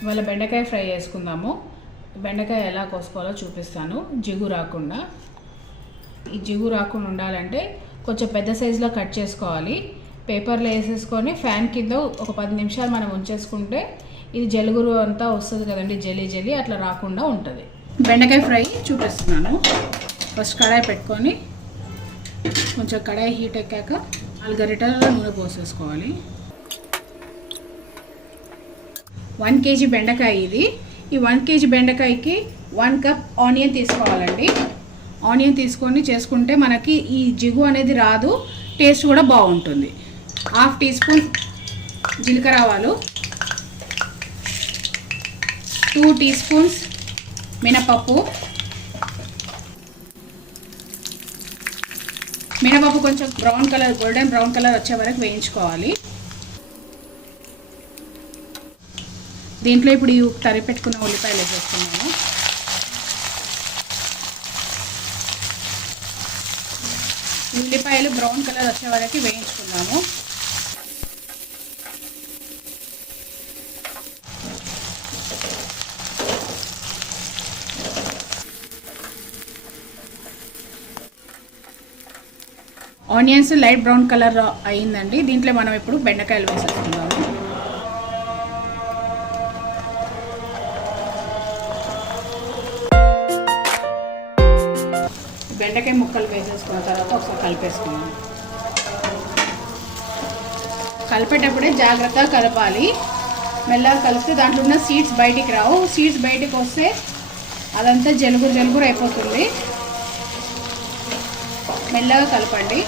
ఇవాళ బెండకాయ ఫ్రై చేసుకుందాము. బెండకాయ ఎలా కోసుకోవాలో చూపిస్తాను. జిగు రాకుండా, ఈ జిగు రాకుండా ఉండాలంటే కొంచెం పెద్ద సైజులో కట్ చేసుకోవాలి. పేపర్లో వేసేసుకొని ఫ్యాన్ కింద ఒక 10 నిమిషాలు మనం ఉంచేసుకుంటే ఇది జలుగురు అంతా వస్తుంది కదండి, జలి అట్లా రాకుండా ఉంటుంది. బెండకాయ ఫ్రై చూపిస్తున్నాను. ఫస్ట్ కడాయి పెట్టుకొని కొంచెం కడాయి హీట్ ఎక్కాక 4 గరిటెల నూనె పోసేసుకోవాలి. 1 కేజీ బెండకాయ ఇది. ఈ 1 కేజీ బెండకాయకి 1 కప్ ఆనియన్ తీసుకోవాలండి. ఆనియన్ తీసుకొని చేసుకుంటే మనకి ఈ జిగు అనేది రాదు, టేస్ట్ కూడా బాగుంటుంది. 1/2 టీ స్పూన్ జీలకర్ర ఆవాలు, 2 టీ స్పూన్స్ మినపప్పు. మినపప్పు కొంచెం brown colour, golden brown colour వచ్చే వరకు వేయించుకోవాలి. దీంట్లో ఇప్పుడు ఈ తరిపెట్టుకున్న ఉల్లిపాయలు వేసేస్తున్నాము. ఉల్లిపాయలు బ్రౌన్ కలర్ వచ్చే వరకు వేయించుకున్నాము. ఆనియన్స్ లైట్ బ్రౌన్ కలర్ అయిందండి. దీంట్లో మనం ఇప్పుడు బెండకాయలు వేసేసుకుందాము. బెండకాయ ముక్కలు వేసేసుకున్న తర్వాత ఒకసారి కలిపేసుకున్నాం. కలిపేటప్పుడే జాగ్రత్తగా కలపాలి. మెల్లగా కలిపితే దాంట్లో ఉన్న సీడ్స్ బయటికి రావు. సీడ్స్ బయటికి వస్తే అదంతా జలుగురు అయిపోతుంది. మెల్లగా కలపండి.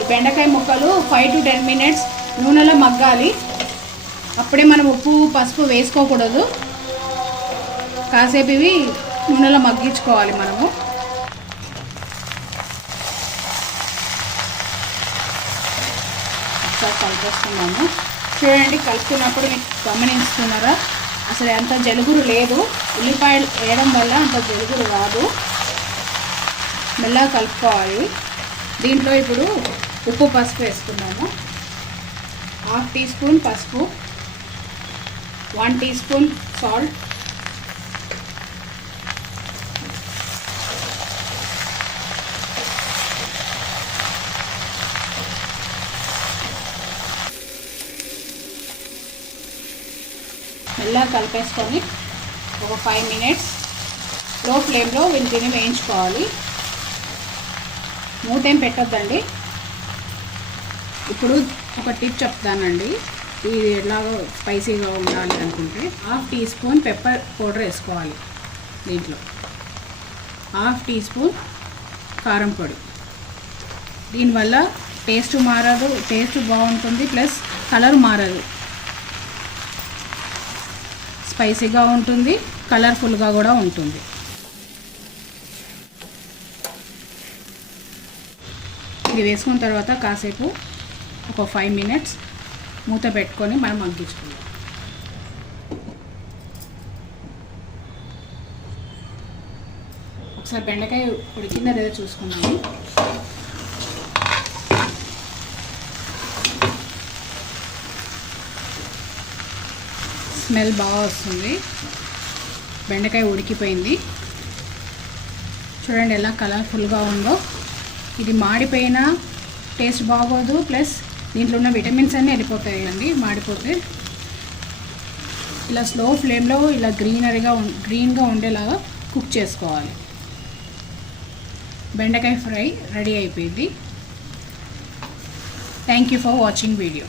ఈ బెండకాయ ముక్కలు 5 to 10 మినిట్స్ నూనెలో మగ్గాలి. అప్పుడే మనం ఉప్పు పసుపు వేసుకోకూడదు. కాసేపు ఇవి నూనెలో మగ్గించుకోవాలి మనము. ఒకసారి కలిపేస్తున్నాము. చూడండి, కలుపుతున్నప్పుడు మీకు గమనిస్తున్నారా, అసలు అంత జలుగురు లేదు. ఉల్లిపాయలు వేయడం వల్ల అంత జలుగురు రాదు. మెల్లగా కలుపుకోవాలి. దీంట్లో ఇప్పుడు ఉప్పు పసుపు వేసుకున్నాము. 1/2 టీ స్పూన్ పసుపు, 1 టీ స్పూన్ సాల్ట్, మెల్లగా కలిపేసుకొని ఒక 5 మినిట్స్ లో ఫ్లేమ్లో వీటిని వేయించుకోవాలి. మూటేం పెట్టొద్దండి. ఇప్పుడు ఒక టిప్ చెప్తానండి. ఇది ఎలాగో స్పైసీగా ఉండాలి అనుకుంటే 1/2 టీ స్పూన్ పెప్పర్ పౌడర్ వేసుకోవాలి. దీంట్లో 1/2 టీ స్పూన్ కారం పొడి. దీనివల్ల టేస్ట్ మారదు, టేస్ట్ బాగుంటుంది, ప్లస్ కలర్ మారదు. స్పైసీగా ఉంటుంది, కలర్ఫుల్గా కూడా ఉంటుంది. ఇది వేసుకున్న తర్వాత కాసేపు ఒక 5 మినిట్స్ మూత పెట్టుకొని మనం మగ్గించుకుందాం. ఒకసారి బెండకాయ ఉడికిందా లేదా చూసుకున్నాము. స్మెల్ బాగా వస్తుంది. బెండకాయ ఉడికిపోయింది. చూడండి ఎలా కలర్ఫుల్గా ఉందో. ఇది మాడిపోయినా టేస్ట్ బాగోదు, ప్లస్ దీంట్లో ఉన్న విటమిన్స్ అన్నీ వెళ్ళిపోతాయి అండి మాడిపోతే. ఇలా స్లో ఫ్లేమ్లో ఇలా గ్రీన్గా ఉండేలాగా కుక్ చేసుకోవాలి. బెండకాయ ఫ్రై రెడీ అయిపోయింది. Thank you for watching video.